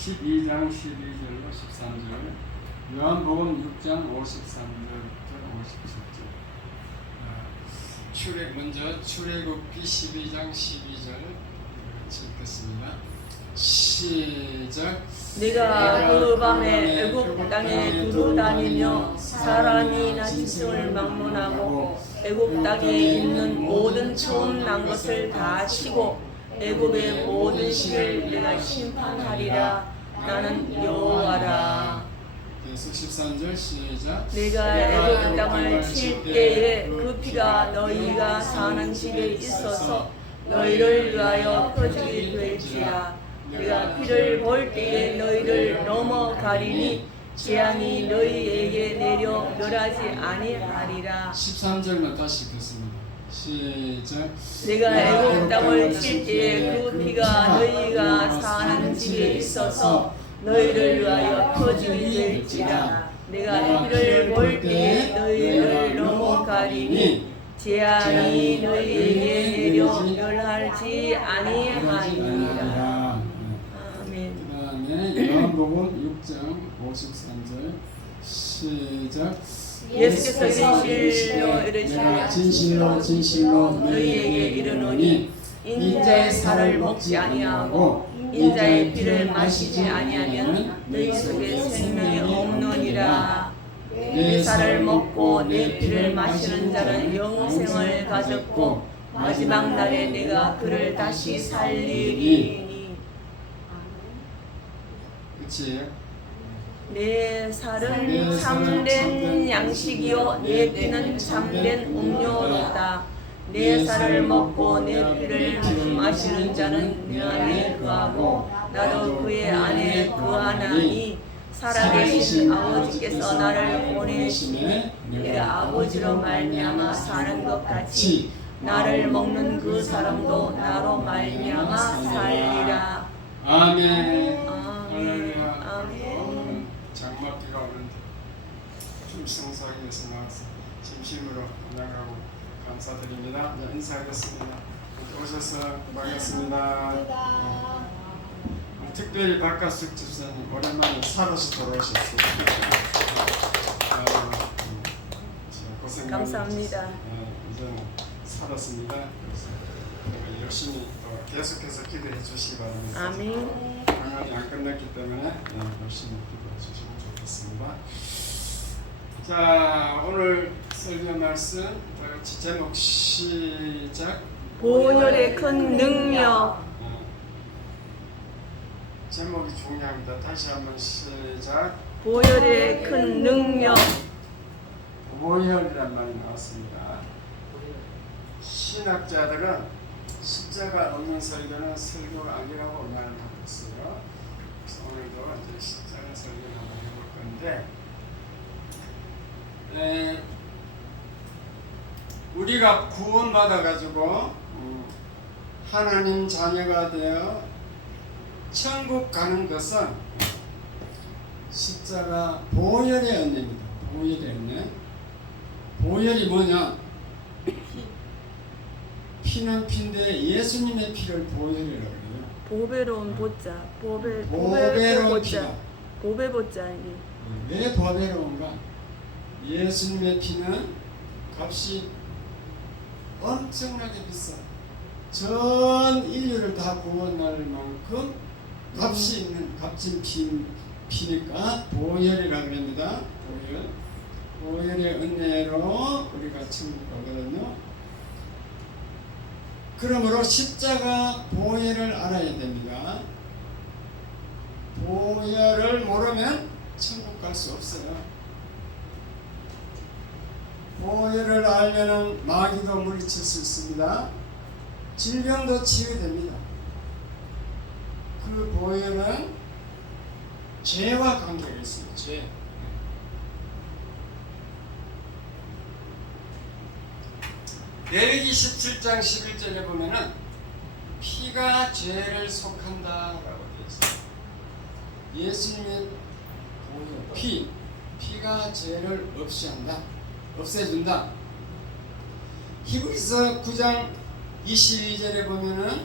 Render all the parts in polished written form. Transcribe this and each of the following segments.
12장 12절로 13절, 요한복음 6장 53절부터 57절. 먼저 출애굽기 12장 12절 읽겠습니다. 시작. 네가 그 밤에 애굽 땅에 두루 다니며 사람이 나짐승을 막론하고 애굽 땅에 있는 모든 처음 난 것을 다 치고 애굽의 모든 씨를 내가 심판하리라. 나는 여호와라. 계속 13절 시작. 내가 애굽 땅을 칠 때에 그 피가 너희가 사는 집에 있어서 너희를 위하여 터지게 될지라. 내가 피를 볼 때에 너희를 넘어가리니 재앙이 너희에게 내려 멸하지 아니하리라. 13절만 다시 읽겠습니다. 시작. 내가 애굽 땅을 칠 때에 그 피가 너희가 사는 집에 있어서 너희를 위하여 터지게 될지라. 내가 피를 볼 때에 너희를 넘어가리니 재앙이 너희에게 내려 멸하지 아니하리라. 아멘. 그 다음에 요한복음 6장 53절 시작. 예수께서 진실로 이르시되 진실로 진실로 너희에게 이르노니 인자의 살을 먹지 아니하고 인자의 피를 마시지 아니하면 너희 속에 생명이 없느니라. 내 살을 먹고 내 피를 마시는 자는 영생을 가졌고 마지막 날에 내가 그를 다시 살리리니. 그치? 내 살은 참된 양식이요 내 피는 참된 음료로다. 내 살을 먹고 내 피를 마시는 자는 내 안에 거하고 나도 그의 안에 거하나니 살아계신 아버지께서 나를 보내시니 내가 아버지로 말미암아 사는 것 같이 나를 먹는 그 사람도 나로 말미암아 살리라. 아멘. 아멘. 할렐루야. 아멘. 장막비가 오는데 충성사하기 위해서 나와서 진심으로 감사하고 감사드립니다. 네, 인사하겠습니다. 오셔서 반갑습니다. 특별히 박가숙 집사님 오랜만에 살아서 돌아오셨습니다. 고생 감사합니다. 이제는 살았습니다. 그래서 열심히 계속해서 기도해 주시기 바랍니다. 아멘. 방학이 안 끝났기 때문에 열심히 기도해 주시면 좋겠습니다. 자, 오늘 설교 말씀 다 같이 제목 시작. 보혈의 큰 능력. 제목이 중요합니다. 다시 한번 시작. 보혈의 큰 능력. 보혈이란 말이 나왔습니다. 신학자들은 십자가 없는 설교는 설교가 아니라고 말을 하고 있어요. 그래서 오늘도 이제 십자가 설교를 한번 해볼 건데, 우리가 구원받아 가지고 하나님 자녀가 되어 천국 가는 것은 십자가 보혈의 은혜입니다. 보혈의 은혜. 보혈이 뭐냐? 피는 피인데 예수님의 피를 보혈이라고 그래요. 보배로운 보자. 보배로운 피다. 보배 보자 이게. 왜 보배로운가? 예수님의 피는 값이 엄청나게 비싸. 전 인류를 다 구원할 만큼 값이 있는 값진 피니까 보혈이라고 합니다. 보혈의 은혜로 우리가 천국 가거든요. 그러므로 십자가 보혈을 알아야 됩니다. 보혈을 모르면 천국 갈 수 없어요. 보혈을 알면은 마귀도 물리칠 수 있습니다. 질병도 치유됩니다. 그 보혈은 죄와 관계가 있습니다. 죄. 레위기 17장 11절에 보면은 피가 죄를 속한다라고 되어 있어요. 예수님의 보혈, 피가 죄를 없애준다. 히브리서 9장 22절에 보면은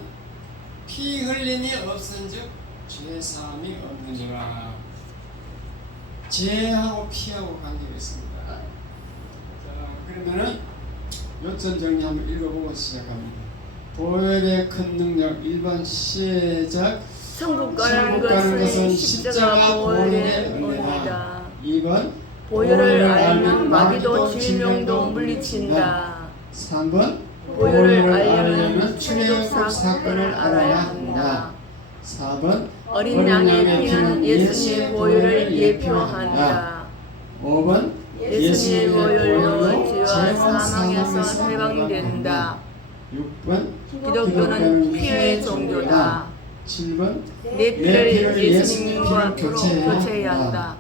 피 흘림이 없은즉 죄사함이 없느니라. 죄하고 피하고 관계가 있습니다. 자, 그러면은 요점 정리 한번 읽어보고 시작합니다. 보혈의 큰 능력 1번 시작. 천국 가는 것은 십자가 보혈의 은혜다. 2번 보혈을 알면 마귀도 질병도 물리친다. 3번 보혈을 알려면 출애굽 사건을 알아야 한다. 4번 어린 양의 피는 예수님의 보혈을 예표한다. 5번 예수님의 보혈로 죄와 사망에서 해방된다. 6번 기독교는 피의 종교다. 7번 내 피를 예수님과 교체해야 한다.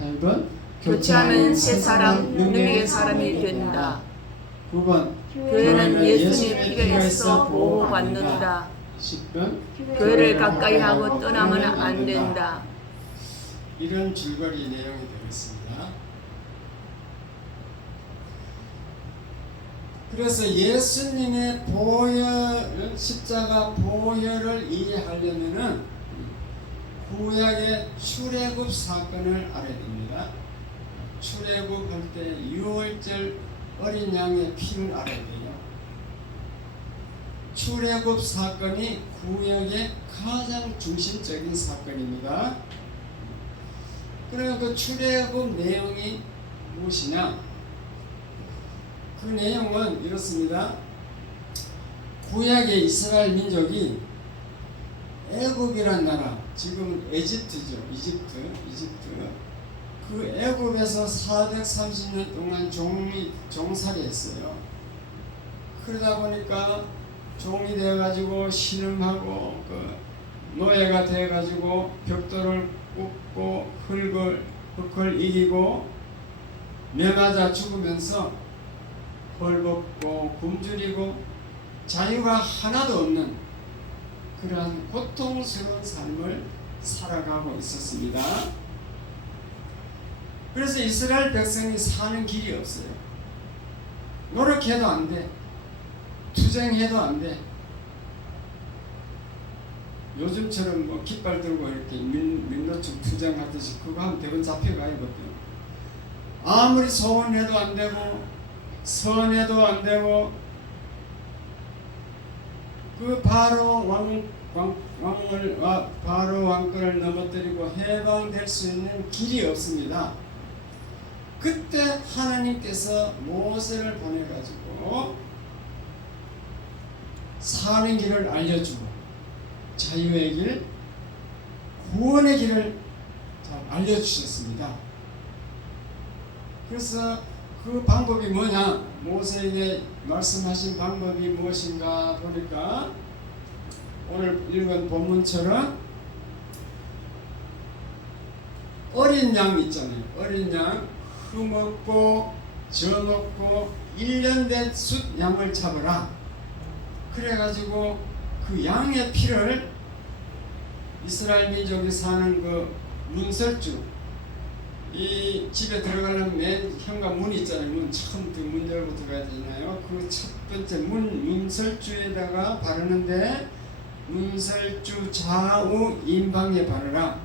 8번 교체하면 새 사람, 능력의 사람이 된다. 9번 교회는 예수님의 피가 있어 보호받는다. 10번 교회를 가까이 하고 떠나면 안 된다. 이런 줄거리 내용이 되겠습니다. 그래서 예수님의 보혈, 십자가 보혈을 이해하려면은 구약의 출애굽 사건을 알아야 됩니다. 출애굽할 때 6월절 어린 양의 피를 알아야 돼요. 출애굽 사건이 구약의 가장 중심적인 사건입니다. 그럼 그 출애굽 내용이 무엇이냐? 그 내용은 이렇습니다. 구약의 이스라엘 민족이 애굽이란 나라, 지금 에집트죠. 이집트. 그 애굽에서 430년 동안 종살이 했어요. 그러다 보니까 종이 되어가지고 신음하고 노예가 되어가지고 벽돌을 굽고 흙을 이기고 매맞아 죽으면서 벌벗고 굶주리고 자유가 하나도 없는 그러한 고통스러운 삶을 살아가고 있었습니다. 그래서 이스라엘 백성이 사는 길이 없어요. 노력해도 안 돼. 투쟁해도 안 돼. 요즘처럼 뭐 깃발 들고 이렇게 민노총 투쟁하듯이 그거 하면 대부분 잡혀가거든요. 아무리 소원해도 안 되고 선해도 안 되고 그 바로 바로 왕권을 넘어뜨리고 해방될 수 있는 길이 없습니다. 그때 하나님께서 모세를 보내가지고 사는 길을 알려주고 자유의 길, 구원의 길을 알려주셨습니다. 그래서 그 방법이 뭐냐? 모세에게 말씀하신 방법이 무엇인가 보니까 오늘 읽은 본문처럼 어린 양 있잖아요. 어린 양 흠없고 젖없고 1년 된 숫 양을 잡으라. 그래가지고 그 양의 피를 이스라엘 민족이 사는 그 문설주, 이 집에 들어가는 맨 현관문이 있잖아요. 문 처음부터 문 열고 들어가야 되잖아요. 그 첫 번째 문설주에다가 바르는데 문설주 좌우 임방에 바르라.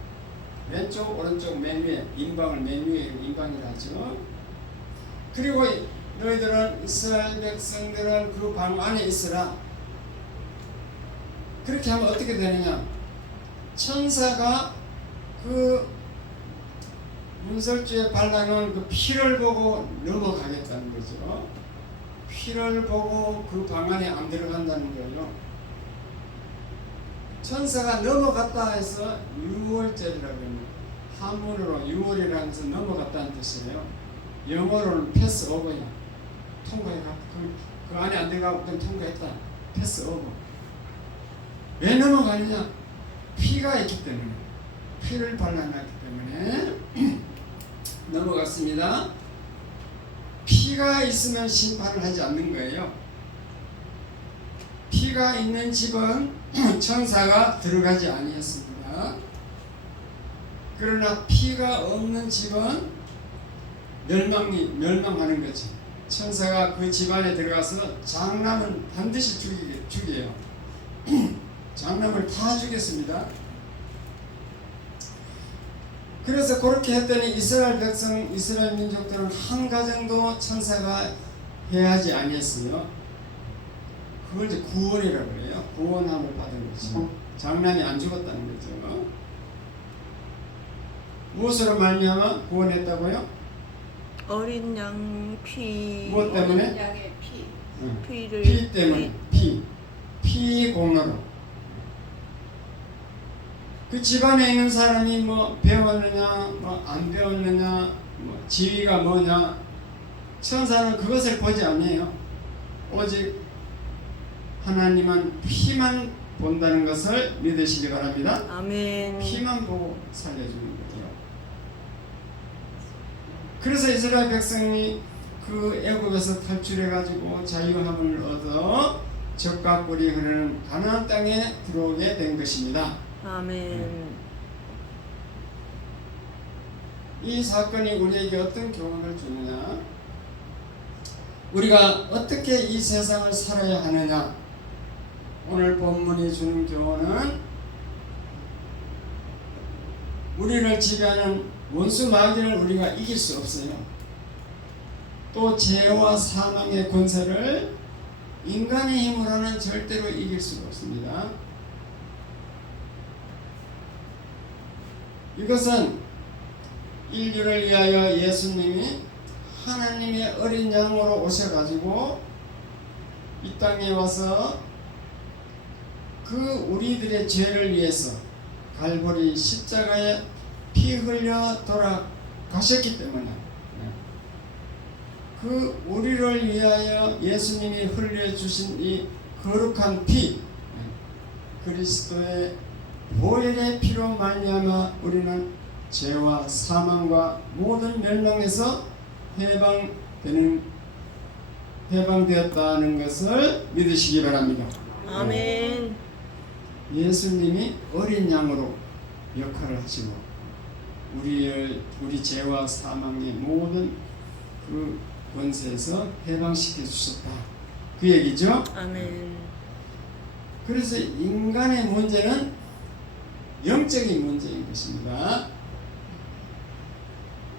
왼쪽 오른쪽 맨 위에 임방을 맨 위에 임방이라 하죠. 그리고 너희들은 이스라엘 백성들은 그 방 안에 있으라. 그렇게 하면 어떻게 되느냐? 천사가 그 문설주에 발라놓은 그 피를 보고 넘어가겠다는 거죠. 피를 보고 그 방 안에 안 들어간다는 거예요. 천사가 넘어갔다 해서 6월절이라고 합니다. 한문으로 6월이라는 것은 넘어갔다는 뜻이에요. 영어로는 패스 오버야. 통과해가. 그 안에 안 들어가고 그냥 통과했다. 패스 오버. 왜 넘어가느냐? 피가 있기 때문에. 피를 발라놨기 때문에 넘어갔습니다. 피가 있으면 심판을 하지 않는 거예요. 피가 있는 집은 천사가 들어가지 아니했습니다. 그러나 피가 없는 집은 멸망하는 거지. 천사가 그 집안에 들어가서 장남은 반드시 죽여요. 장남을 다 죽였습니다. 그래서 그렇게 했더니 이스라엘 백성, 이스라엘 민족들은 한 가정도 천사가 해하지 아니했어요. 그걸 이제 구원이라고 해요. 구원함을 받은 거죠. 장남이 안 죽었다는 거죠. 무엇으로 말미암아 구원했다고요? 어린 양 피. 무엇 때문에? 어린 양의 피. 피를 피 때문에. 피 공로로. 그 집안에 있는 사람이 뭐 배웠느냐, 뭐 안 배웠느냐, 뭐 지위가 뭐냐, 천사는 그것을 보지 않아요. 오직 하나님은 피만 본다는 것을 믿으시기 바랍니다. 아멘. 피만 보고 살려주는 거예요. 그래서 이스라엘 백성이 그 애굽에서 탈출해가지고 자유함을 얻어 젖과 꿀이 흐르는 가나안 땅에 들어오게 된 것입니다. 아멘. 이 사건이 우리에게 어떤 교훈을 주느냐? 우리가 어떻게 이 세상을 살아야 하느냐? 오늘 본문이 주는 교훈은 우리를 지배하는 원수 마귀를 우리가 이길 수 없어요. 또 죄와 사망의 권세를 인간의 힘으로는 절대로 이길 수가 없습니다. 이것은 인류를 위하여 예수님이 하나님의 어린 양으로 오셔가지고 이 땅에 와서 그 우리들의 죄를 위해서 갈보리 십자가에 피 흘려 돌아가셨기 때문에 그 우리를 위하여 예수님이 흘려주신 이 거룩한 피, 그리스도의 보혈의 피로 말미암아 우리는 죄와 사망과 모든 멸망에서 해방되었다는 것을 믿으시기 바랍니다. 아멘. 예수님이 어린 양으로 역할을 하시고 우리 죄와 사망의 모든 그 권세에서 해방시켜 주셨다. 그 얘기죠. 아멘. 그래서 인간의 문제는 영적인 문제인 것입니다.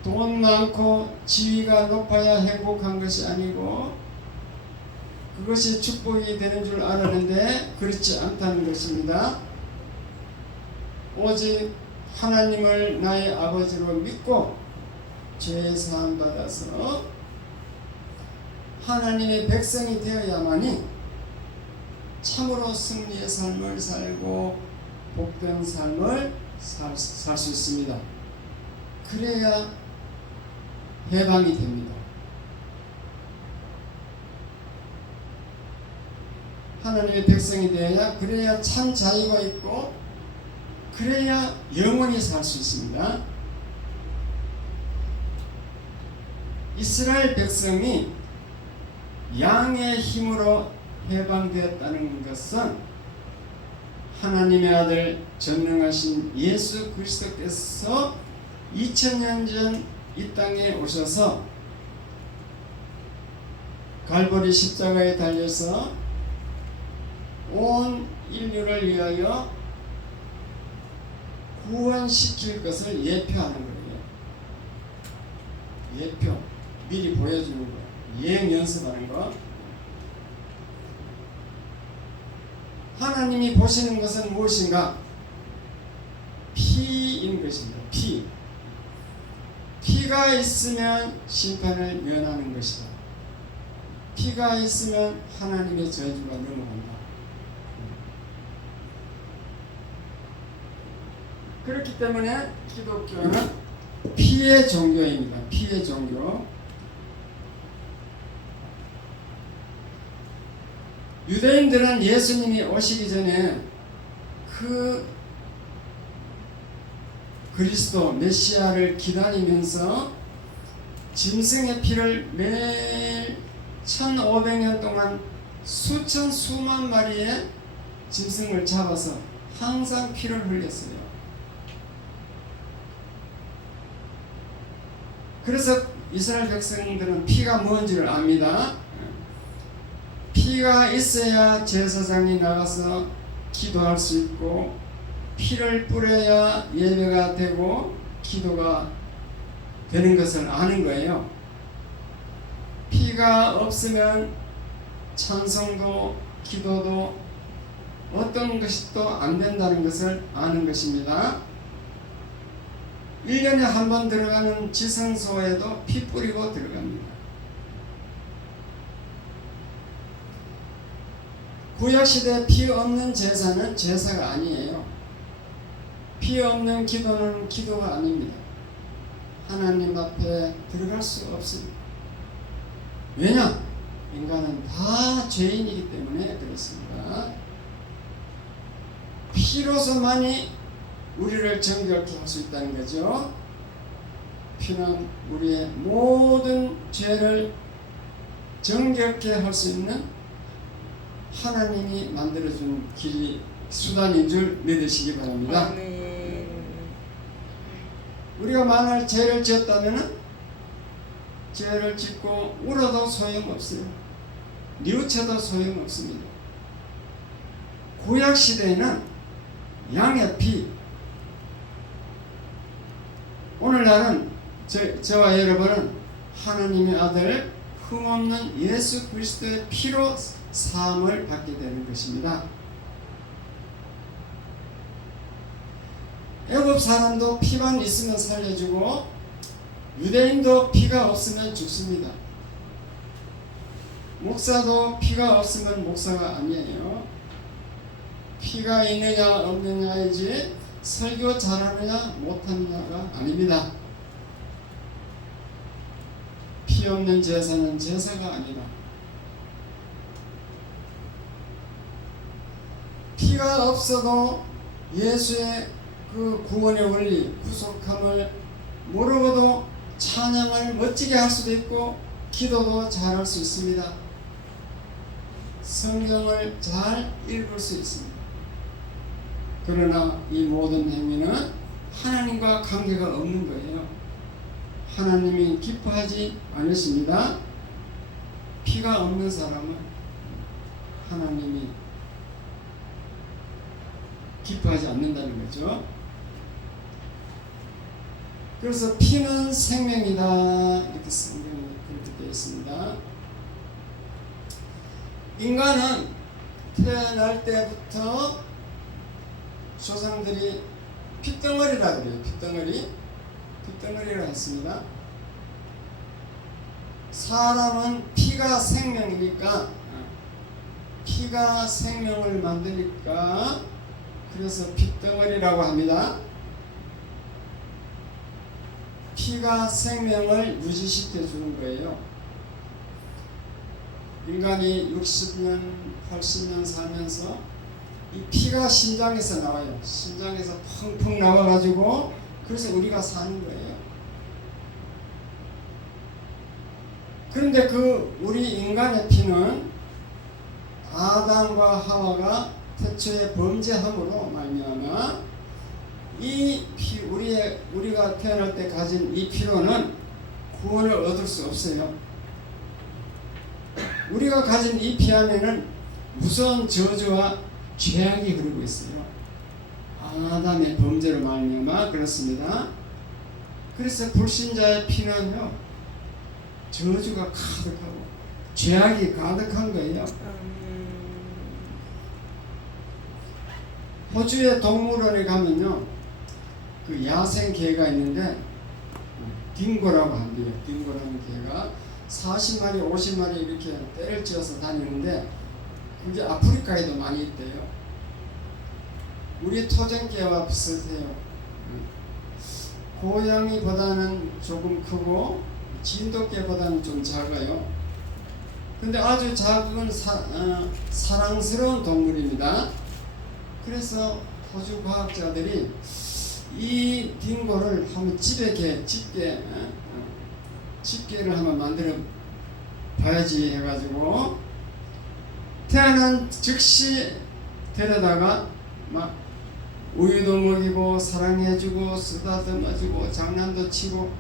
돈 많고 지위가 높아야 행복한 것이 아니고 그것이 축복이 되는 줄 알았는데 그렇지 않다는 것입니다. 오직 하나님을 나의 아버지로 믿고 죄 사함 받아서 하나님의 백성이 되어야만이 참으로 승리의 삶을 살고 복된 삶을 살 수 있습니다. 그래야 해방이 됩니다. 하나님의 백성이 되어야 그래야 참 자유가 있고 그래야 영원히 살 수 있습니다. 이스라엘 백성이 양의 힘으로 해방되었다는 것은 하나님의 아들 전능하신 예수 그리스도께서 2000년 전 이 땅에 오셔서 갈보리 십자가에 달려서 온 인류를 위하여 구원시킬 것을 예표하는 거예요. 예표, 미리 보여주는 거예요. 예행 연습하는 거. 하나님이 보시는 것은 무엇인가? 피인 것입니다. 피. 피가 있으면 심판을 면하는 것이다. 피가 있으면 하나님의 저주가 넘어간다. 그렇기 때문에 기독교는 피의 종교입니다. 피의 종교. 유대인들은 예수님이 오시기 전에 그 그리스도 메시아를 기다리면서 짐승의 피를 매일 1500년 동안 수만 마리의 짐승을 잡아서 항상 피를 흘렸어요. 그래서 이스라엘 백성들은 피가 뭔지를 압니다. 피가 있어야 제사장이 나가서 기도할 수 있고 피를 뿌려야 예배가 되고 기도가 되는 것을 아는 거예요. 피가 없으면 찬송도 기도도 어떤 것이 또 안 된다는 것을 아는 것입니다. 1년에 한 번 들어가는 지성소에도 피 뿌리고 들어갑니다. 구약시대 피 없는 제사는 제사가 아니에요. 피 없는 기도는 기도가 아닙니다. 하나님 앞에 들어갈 수 없습니다. 왜냐? 인간은 다 죄인이기 때문에 그렇습니다. 피로서만이 우리를 정결케 할 수 있다는 거죠. 피는 우리의 모든 죄를 정결케 할 수 있는 하나님이 만들어준 길이 수단인 줄 믿으시기 바랍니다. 아멘. 우리가 만약 죄를 지었다면 죄를 짓고 울어도 소용없어요. 뉘우쳐도 소용없습니다. 구약시대에는 양의 피, 오늘날은 저와 여러분은 하나님의 아들 흠없는 예수 그리스도의 피로 사함을 받게 되는 것입니다. 애굽 사람도 피만 있으면 살려주고 유대인도 피가 없으면 죽습니다. 목사도 피가 없으면 목사가 아니에요. 피가 있느냐 없느냐이지 설교 잘하느냐 못하느냐가 아닙니다. 피 없는 제사는 제사가 아니다. 피가 없어도 예수의 그 구원의 원리, 구속함을 모르고도 찬양을 멋지게 할 수도 있고 기도도 잘할 수 있습니다. 성경을 잘 읽을 수 있습니다. 그러나 이 모든 행위는 하나님과 관계가 없는 거예요. 하나님이 기뻐하지 않으십니다. 피가 없는 사람은 하나님이 기뻐하지 않는다는 거죠. 그래서 피는 생명이다 이렇게 성경에 그렇게 되어 있습니다. 인간은 태어날 때부터 조상들이 핏덩어리라 그래요. 핏덩어리라 했습니다. 사람은 피가 생명이니까 피가 생명을 만드니까 그래서 핏덩어리라고 합니다. 피가 생명을 유지시켜 주는 거예요. 인간이 60년, 80년 살면서 이 피가 심장에서 나와요. 심장에서 펑펑 나와가지고 그래서 우리가 사는 거예요. 그런데 그 우리 인간의 피는 아담과 하와가 태초에 범죄함으로 말미암아 이 피, 우리가 태어날 때 가진 이 피로는 구원을 얻을 수 없어요. 우리가 가진 이 피 안에는 무서운 저주와 죄악이 흐르고 있어요. 아담의 범죄로 말미암아 그렇습니다. 그래서 불신자의 피는요 저주가 가득하고 죄악이 가득한 거예요. 호주의 동물원에 가면요 그 야생 개가 있는데 딩고라고 한대요. 딩고라는 개가 40마리 50마리 이렇게 떼를 지어서 다니는데 그게 아프리카에도 많이 있대요. 우리 토종개와 비슷해요. 고양이보다는 조금 크고 진돗개보다는 좀 작아요. 근데 아주 작은 사랑스러운 동물입니다. 그래서 호주 과학자들이 이 딩고를 한번 집게를 한번 만들어 봐야지 해가지고 태어난 즉시 데려다가 막 우유도 먹이고 사랑해주고 쓰다듬어주고 장난도 치고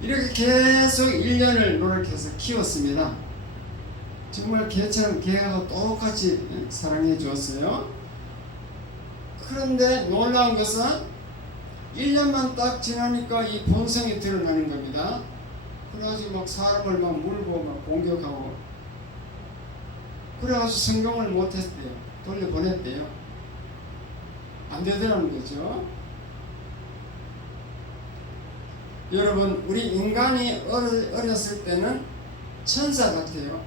이렇게 계속 1년을 노력해서 키웠습니다. 정말 개처럼 개하고 똑같이 사랑해 주었어요. 그런데 놀라운 것은 1년만 딱 지나니까 이 본성이 드러나는 겁니다. 그래가지고 막 사람을 막 물고 막 공격하고, 그래가지고 성공을 못했대요. 돌려보냈대요. 안 되더라는 거죠. 여러분, 우리 인간이 어렸을 때는 천사 같아요.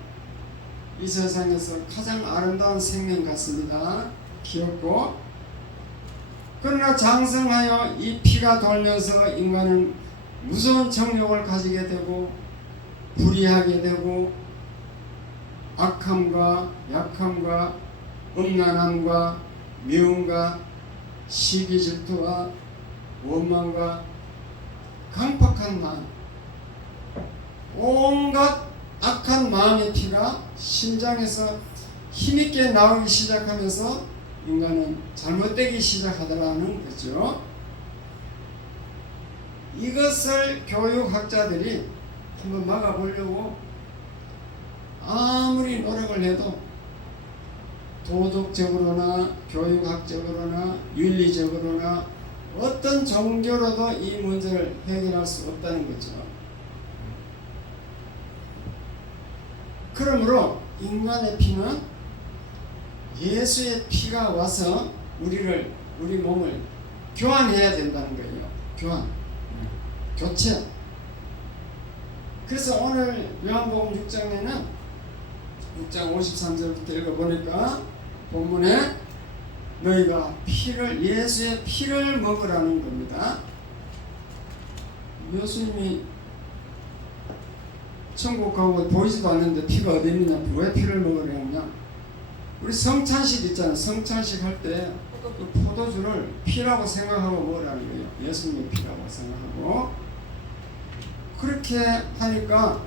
이 세상에서 가장 아름다운 생명 같습니다. 귀엽고. 그러나 장성하여 이 피가 돌면서 인간은 무서운 정욕을 가지게 되고 불의하게 되고 악함과 약함과 음란함과 미움과 시기 질투와 원망과 강팍한 마음, 온갖 악한 마음의 피가 심장에서 힘있게 나오기 시작하면서 인간은 잘못되기 시작하더라는 거죠. 이것을 교육학자들이 한번 막아보려고 아무리 노력을 해도 도덕적으로나 교육학적으로나 윤리적으로나 어떤 종교로도 이 문제를 해결할 수 없다는 거죠. 그러므로 인간의 피는 예수의 피가 와서 우리 몸을 교환해야 된다는 거예요. 교환, 교체. 그래서 오늘 요한복음 6장에는 6장 53절부터 읽어보니까 본문에 너희가 예수의 피를 먹으라는 겁니다. 예수님이 천국 가고 보이지도 않는데 피가 어디 있느냐, 왜 피를 먹으려 하냐. 우리 성찬식 있잖아요. 성찬식 할 때 그 포도주를 피라고 생각하고 먹으라는 거예요. 예수님의 피라고 생각하고. 그렇게 하니까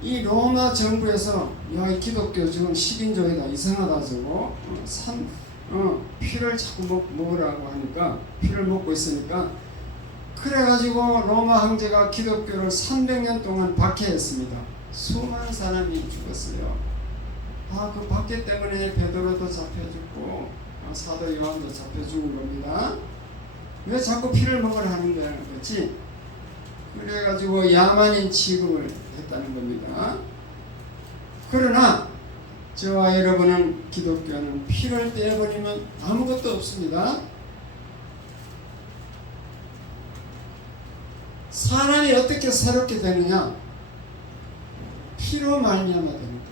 이 로마 정부에서 야, 이 기독교 지금 식인종이다, 이상하다 저거 피를 자꾸 먹으라고 하니까, 피를 먹고 있으니까, 그래가지고 로마 황제가 기독교를 300년 동안 박해했습니다. 수많은 사람이 죽었어요. 그 박해 때문에 베드로도 잡혀 죽고 사도 요한도 잡혀 죽은 겁니다. 왜 자꾸 피를 먹으라 하는 거야, 그렇지? 그래가지고 야만인 취급을 했다는 겁니다. 그러나 저와 여러분은, 기독교는 피를 떼어버리면 아무것도 없습니다. 사람이 어떻게 새롭게 되느냐? 피로 말미암아 됩니다.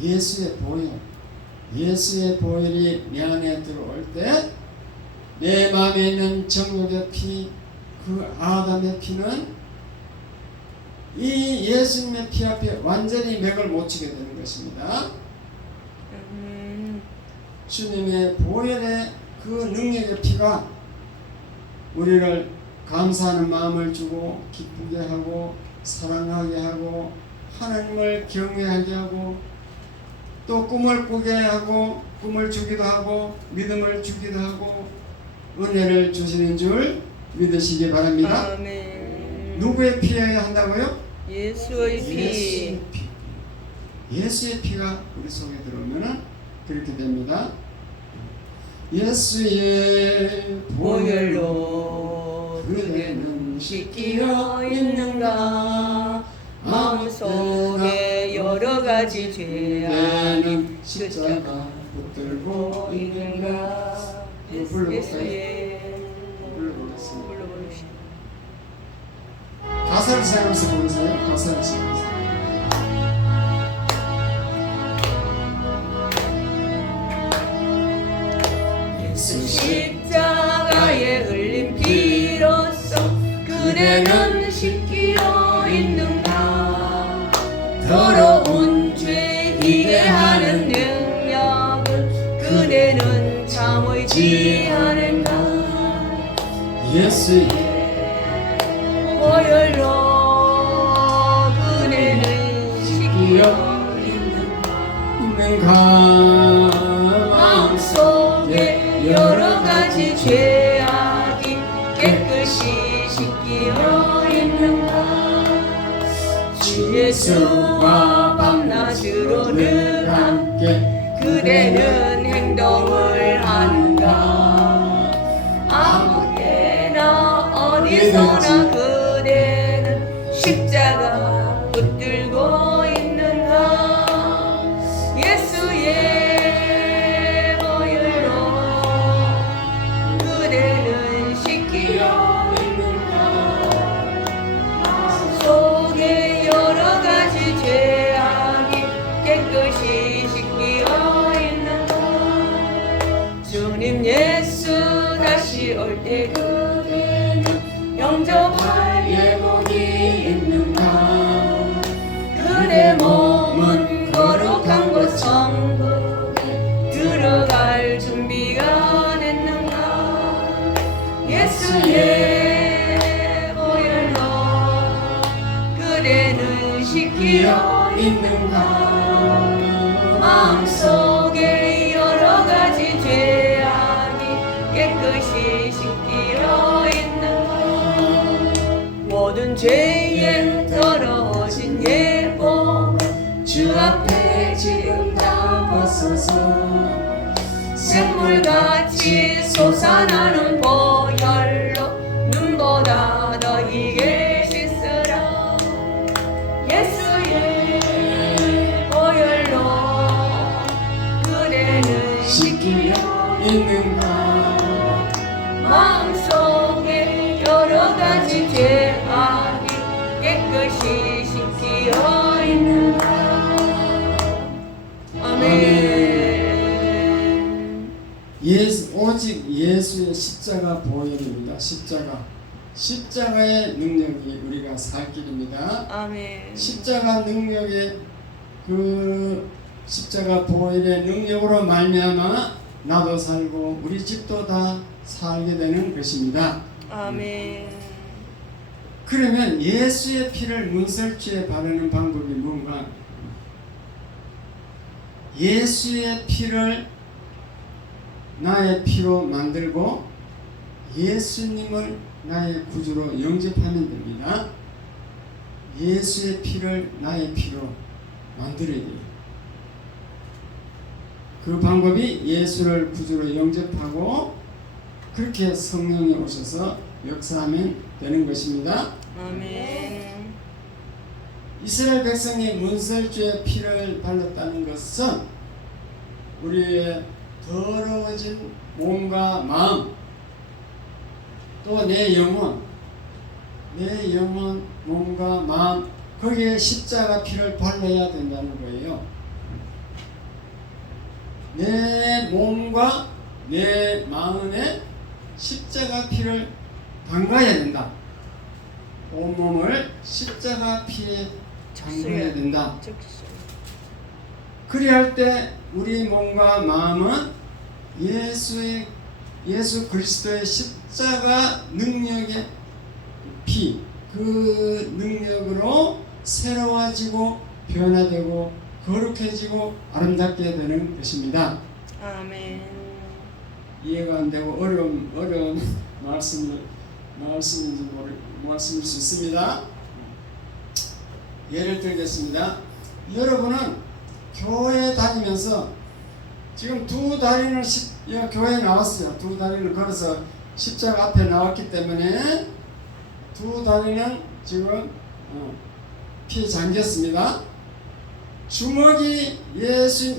예수의 보혈, 예수의 보혈이 내 안에 들어올 때 내 마음에 있는 정욕의 피, 그 아담의 피는 이 예수님의 피 앞에 완전히 맥을 못 치게 되는 것입니다. 주님의 보혈의 그 능력의 피가 우리를 감사하는 마음을 주고 기쁘게 하고 사랑하게 하고 하나님을 경외하게 하고 또 꿈을 꾸게 하고 꿈을 주기도 하고 믿음을 주기도 하고 은혜를 주시는 줄 믿으시기 바랍니다. 아멘. 누구의 피여야 한다고요? 예수의 피. 예수의 피가 우리 속에 들어오면 그렇게 됩니다. 예수의 보혈로 그대는 씻기어 있는가, 마음속에 여러 가지 죄악은 십자가 붙들고 있는가. 예수의 불러보겠습니다. 불러보십시오. 가사를 생각하면서 부르세요. 가사를 생각하면서. 예수 십자가에 흘린 피로써 그대는 씻기어 있는가. 더러운 죄 이게 하는 능력을 그대는 참을 지하는가. 예수의 보혈로 그대는 씻기어 있는가. 마음속에 여러 가지 죄악이 깨끗이 씻기어 있는가. 주 예수와 밤낮으로 늘 함께 그대는 행동을 하는가. 아무 때나 어디서나 그대는 십자가 붙들고 있는가. 예수의 보혈로 그대는 씻기어 있는가. 속에 여러 가지 죄악이 깨끗이 씻기어 있는가. 주님 예수 다시 올 때 그대는 영접할 예복이 있는가. 그대 몸은 거룩한 곳 천국에 들어갈 준비가 됐는가. 예수의 보혈로 그대는 씻기어 있는가. 마음속에 여러 가지 죄악이 깨끗이 씻기어 있는가. 모든 죄에 더러워진 예복 주 앞에 지금 다 벗어서 샘물같이 솟아나는 보혈로 눈보다 더 이게 씻으라. 예수의 보혈로 그대는 씻기어 있는가. 마음속에 여러 가지 죄악이 깨끗이 씻기어 있는가. 아멘. 오직 예수의 십자가 보혈입니다. 십자가의 능력이 우리가 살 길입니다. 아멘. 십자가 능력의 그 십자가 보혈의 능력으로 말미암아 나도 살고 우리 집도 다 살게 되는 것입니다. 아멘. 그러면 예수의 피를 문설주에 바르는 방법이 뭔가? 예수의 피를 나의 피로 만들고 예수님을 나의 구주로 영접하면 됩니다. 예수의 피를 나의 피로 만들어야 돼요. 그 방법이 예수를 구주로 영접하고 그렇게 성령이 오셔서 역사하면 되는 것입니다. 아멘. 이스라엘 백성이 문설주에 피를 발랐다는 것은 우리의 더러워진 몸과 마음 또 내 영혼, 몸과 마음 거기에 십자가 피를 발라야 된다는 거예요. 내 몸과 내 마음에 십자가 피를 담가야 된다. 온몸을 십자가 피에 담가야 된다. 그리할 때 우리 몸과 마음은 예수 그리스도의 십자가 능력의 피, 그 능력으로 새로워지고 변화되고 거룩해지고 아름답게 되는 것입니다. 아멘. 이해가 안 되고 어려운 말씀인지 말씀일 수 있습니다. 예를 들겠습니다. 여러분은 교회 다니면서 지금 두 다리는 교회에 나왔어요. 두 다리를 걸어서 십자가 앞에 나왔기 때문에 두 다리는 지금 피에 잠겼습니다. 주먹이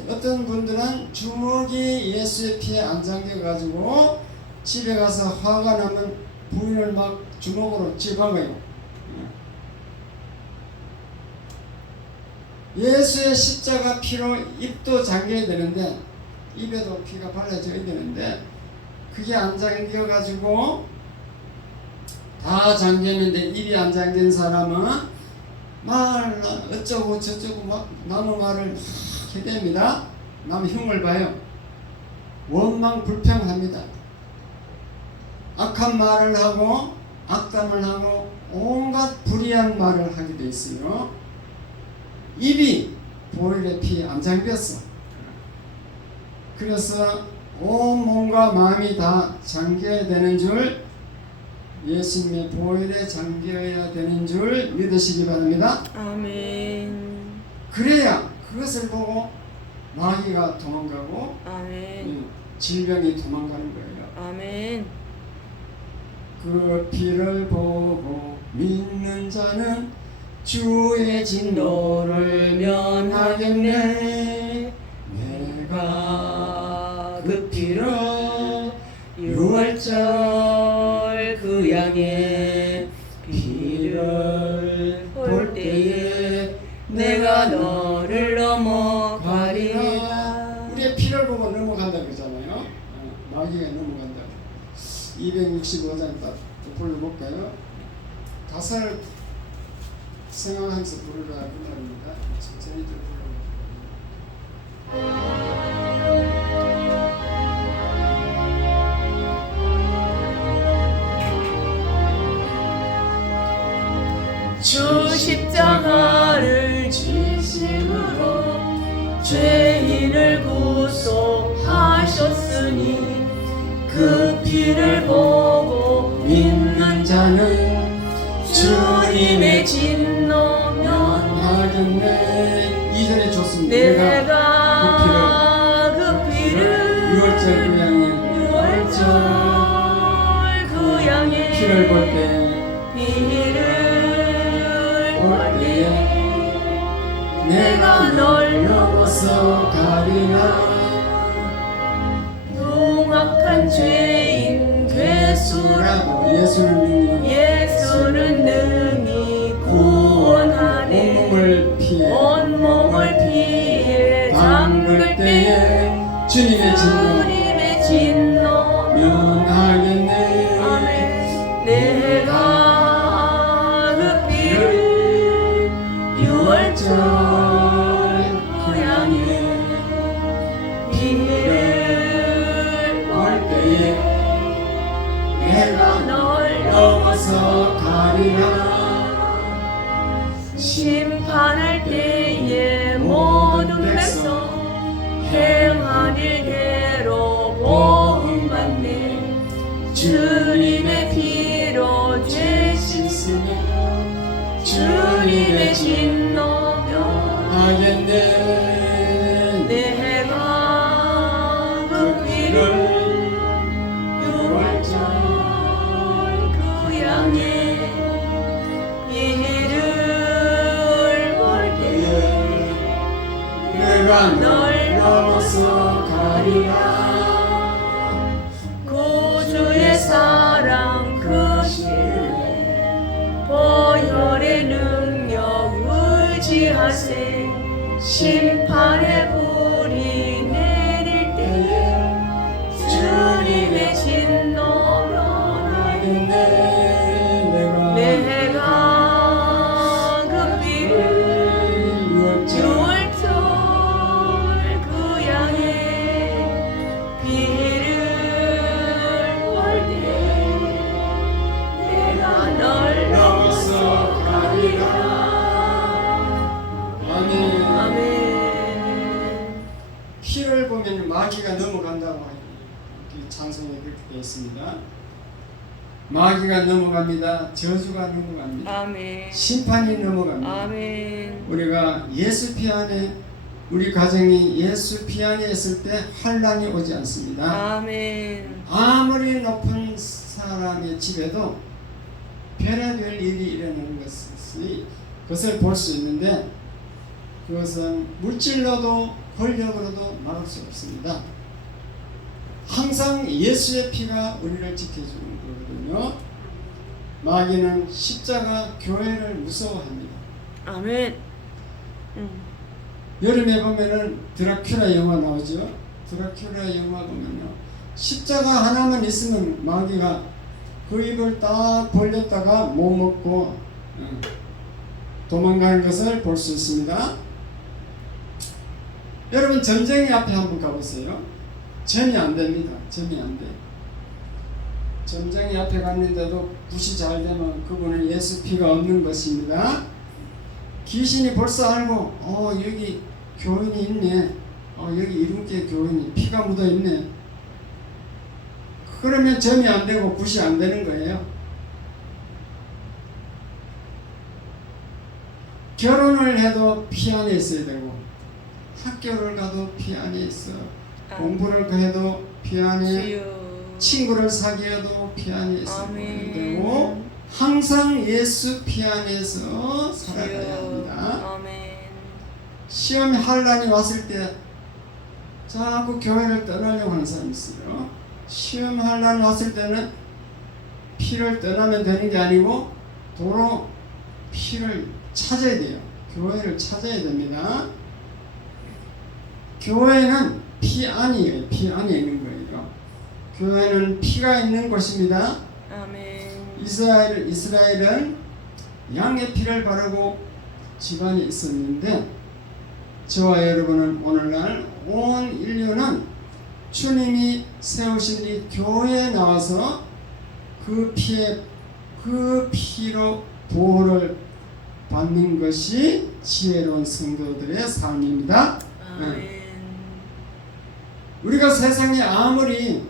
어떤 분들은 주먹이 예수의 피에 안 잠겨가지고 집에 가서 화가 나면 부인을 막 주먹으로 집어가요. 예수의 십자가 피로 입도 잠겨야 되는데 입에도 피가 발라져야 되는데 그게 안 잠겨가지고 다 잠겼는데 입이 안 잠긴 사람은 말 어쩌고 저쩌고 막 남의 말을 하게 됩니다. 남의 흉을 봐요. 원망 불평합니다. 악한 말을 하고 악담을 하고 온갖 불의한 말을 하게 돼 있어요. 입이 보혈의 피에 안 잠겼어. 그래서 온 몸과 마음이 다 잠겨야 되는 줄, 예수님의 보혈에 잠겨야 되는 줄 믿으시기 바랍니다. 아멘. 그래야 그것을 보고 마귀가 도망가고 아멘. 질병이 도망가는 거예요. 아멘. 그 피를 보고 믿는 자는 주의 진노를 면하겠네. 내가 그 피로 유월절 그 양의 피를 볼 때에 내가 너를 넘어가리라. 우리의 피를 보고 넘어간다 그러잖아요. 마귀가 넘어간다. 265장 딱 불러볼까요? 가사를 생각하면서 부르라 그 말입니다. 천천히 주 십자가를 지심으로 죄인을 구속하셨으니 그 피를 보고 믿는 자는 주님의 진노 면하겠네. 2절에 좋습니다. 내가 그 피를 유월절 그 양의 피를 볼 때 내가 널 넘어서 가리라. 흉악한 죄인 괴수라고 예수는 능히 구원하네. 온몸을 피해 잠글 때에 주님의 진노 면하겠네. 아멘. 내가 그 피를 유월절 그 양의 피를 볼 때에 내가 널 넘어서 가리라. 심판할 때에 모든 백성 행한 일대로 보응받네. 주님의 피로 죄 씻으며 주님의 진노 면하겠네. 내가 그 피를 유월절 그 양의 피를 볼 때에 내가 널 넘어서 가리라. 구주의 사랑 그 신뢰 보혈의 능력 의지하세. 심판의 불이 내릴 때에 주님의 진노 면하겠네. 내가 그 피를 유월절 그 양의 피를 볼 때 내가 널 넘어서 가리라. 아멘. 아멘. 피를 보면 마귀가 넘어간다고 찬송에 그렇게 되어 있습니다. 마귀가 넘어갑니다. 저주가 넘어갑니다. 아멘. 심판이 넘어갑니다. 아멘. 우리가 예수 피 안에, 우리 가정이 예수 피 안에 있을 때 환난이 오지 않습니다. 아멘. 아무리 높은 사람의 집에도 별의별 일이 일어나는 것을 볼 수 있는데 그것은 물질로도 권력으로도 막을 수 없습니다. 항상 예수의 피가 우리를 지켜주는 거거든요. 마귀는 십자가 교회를 무서워합니다. 아멘. 여름에 보면은 드라큘라 영화 나오죠. 드라큘라 영화 보면요, 십자가 하나만 있으면 마귀가 그 입을 딱 벌렸다가 못 먹고 도망가는 것을 볼 수 있습니다. 여러분, 전쟁의 앞에 한번 가보세요. 점이 안 됩니다. 점이 안 돼. 전쟁의 앞에 갔는데도 굿이 잘 되면 그분은 예수 피가 없는 것입니다. 귀신이 벌써 알고 여기 교인이 있네, 여기 이름께 교인이 피가 묻어 있네, 그러면 점이 안 되고 굿이 안 되는 거예요. 결혼을 해도 피 안에 있어야 되고, 학교를 가도 피 안에 있어, 공부를 해도 피 안에, 친구를 사귀어도 피 안에 있어야 아멘. 되고 항상 예수 피 안에서 살아가야 합니다. 아멘. 시험 환란이 왔을 때 자꾸 교회를 떠나려고 하는 사람이 있어요. 시험 환란이 왔을 때는 피를 떠나면 되는 게 아니고 도로 피를 찾아야 돼요. 교회를 찾아야 됩니다. 교회는 피 안이에요. 피 안에 있는 거예요. 교회는 피가 있는 곳입니다. 아멘. 이스라엘은 양의 피를 바르고 집안에 있었는데 저와 여러분은 오늘날 온 인류는 주님이 세우신 이 교회에 나와서 그 피로 보호를 받는 것이 지혜로운 성도들의 삶입니다. 아멘. 우리가 세상에 아무리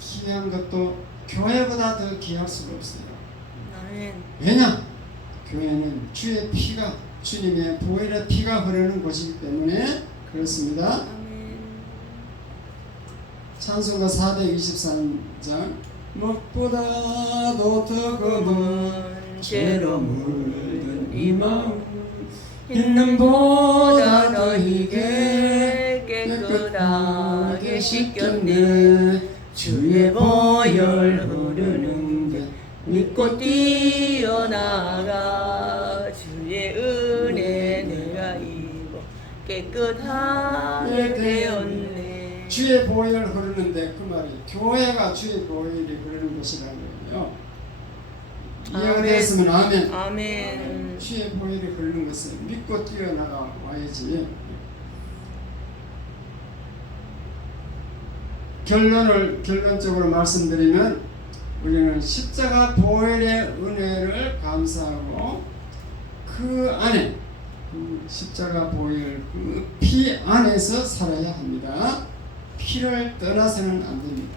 귀한 것도 교회보다 더 귀할 수가 없어요. 아멘. 왜냐? 교회는 주의 피가 주님의 보혈의 피가 흐르는 곳이기 때문에 그렇습니다. 아멘. 찬송가 423장 무엇보다도 더 검은 죄로 물든 이 마음 흰눈보다 더 희게 깨끗하게 씻겼네 주의 보혈 흐르는데 믿고 뛰어나가 주의 은혜 내가 입어 깨끗하게 되었네. 주의 보혈 흐르는데 그 말이 교회가 주의 보혈이 흐르는 것이라는 거예요. 이해가 아멘. 되었으면 아멘. 아멘. 주의 보혈이 흐르는 것을 믿고 뛰어나가 와야지. 결론적으로 말씀드리면 우리는 십자가 보혈의 은혜를 감사하고 그 안에 그 십자가 보혈 그 피 안에서 살아야 합니다. 피를 떠나서는 안 됩니다.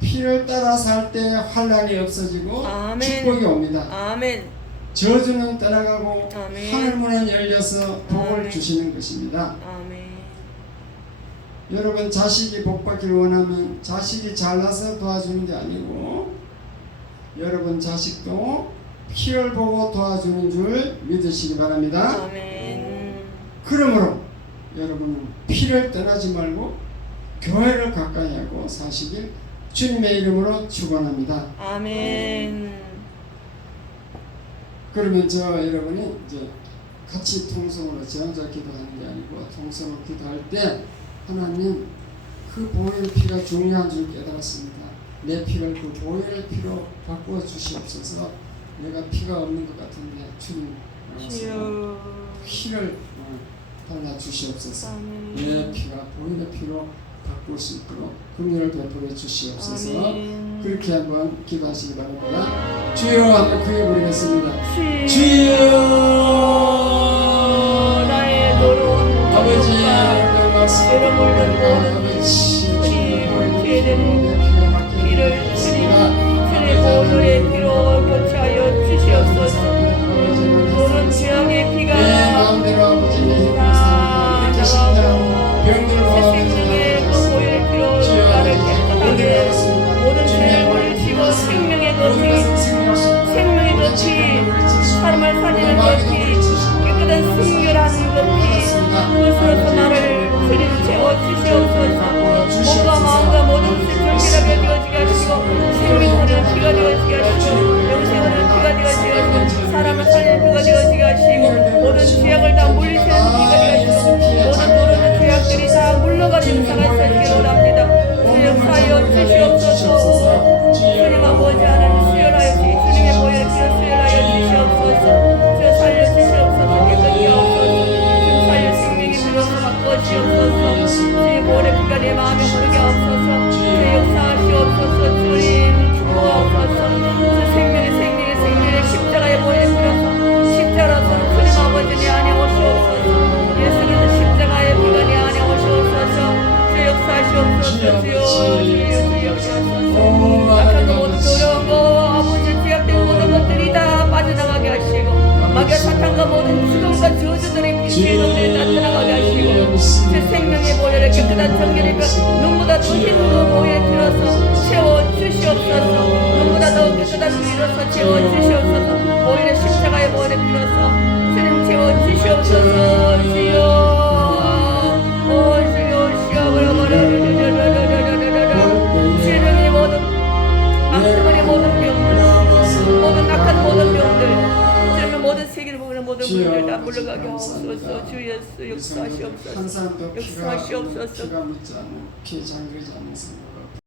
피를 따라 살 때 환란이 없어지고 아멘. 축복이 옵니다. 아멘. 저주는 떠나가고 아멘. 하늘문은 열려서 복을 아멘. 주시는 것입니다. 아멘. 여러분 자식이 복받기를 원하면 자식이 잘나서 도와주는 게 아니고 여러분 자식도 피를 보고 도와주는 줄 믿으시기 바랍니다. 아멘. 그러므로 여러분은 피를 떠나지 말고 교회를 가까이 하고 사시길 주님의 이름으로 축원합니다. 아멘. 그러면 여러분이 이제 같이 통성으로 저 혼자 기도하는 게 아니고 통성으로 기도할 때 하나님 그 보혈의 피가 중요한 줄 깨달았습니다. 내 피를 그 보혈의 피로 바꾸어 주시옵소서. 내가 피가 없는 것 같은데 주님 나와서 피를 달라 주시옵소서. 아멘. 내 피가 보혈의 피로 바꿀 수 있도록 긍휼을 베풀어 주시옵소서. 아멘. 그렇게 한번 기도하시기 바랍니다. 주여 한번 크게 부르겠습니다. 주여 주여 나의 더러운 아버지 죄를 물는 피를 주의 보혈의 피로 교체하여 주시옵소서. 모든 죄악의 피가 생명의 그 보혈의 피로 나를 깨끗하게 모든 죄를 물리치고 생명의 그 피, 생명의 그 피, 사람을 살리는 그 피, 깨끗한 순결한 그 피, 그것으로서 나를 주님 채워주시옵소서. 몸과 마음과 모든 것을 정결하게 되어지게 하시고 생명하는 피가 되어지게 하시고 영생하는 피가 되어지게 하시고 사람을 살리는 피가 되어지게 하시고 모든 죄악을 다 물리치는 피가 되게 하시고 모든 모르는 죄악들이 다 물러가는 자가 있으시기 원합니다. 주 역사하여 주시옵소서. 주님 아버지 하나님 수혈하여 주님의 보혈 피로 수혈하여 주시옵소서. 주 살려 주시옵소서. 깨끗이 하옵소서. 주 살려 생명의 피로 바꿔주시옵소서. 주의 보혈의 피가 내 마음에 흐르게 하옵소서. 주 역사하시옵소서. 주님 축복하옵소서. 주 생명의 십자가의 보혈의 피로서 십자가로서는 주님 아버지 내 안에 오시옵소서. 예수님은 십자가의 피가 내 안에 오시옵소서. 주 역사하시옵소서. 주여 주옵소서. 악한 것 모든 더러운 것 아버지 죄악된 모든 것들이 다 빠져나가게 하시고 마귀와 사탄과 모든 수동과 저주들의 빛의 놈들이 다 떠나가게 하시고 주 생명의 보혈의 깨끗한 깨끗한 정결의 눈보다 더 힘도 모에 들어서 채워주시옵소서. 눈보다 더 깨끗한 위로서 채워주시옵소서. 모이는 십자가의 모에 들어서 주님 채워주시옵소서. 주여 주여 주님이 모든 악성의 모든 병들, 모든 악한 모든 병들, 주님의 모든 세계를 보는 모든 분들 다 물러가게 하옵소서. 주 예수 역사하시옵소서. 항상 또 역사하시옵소서. 피가 묻지 않는 피 잠그지 않는 생각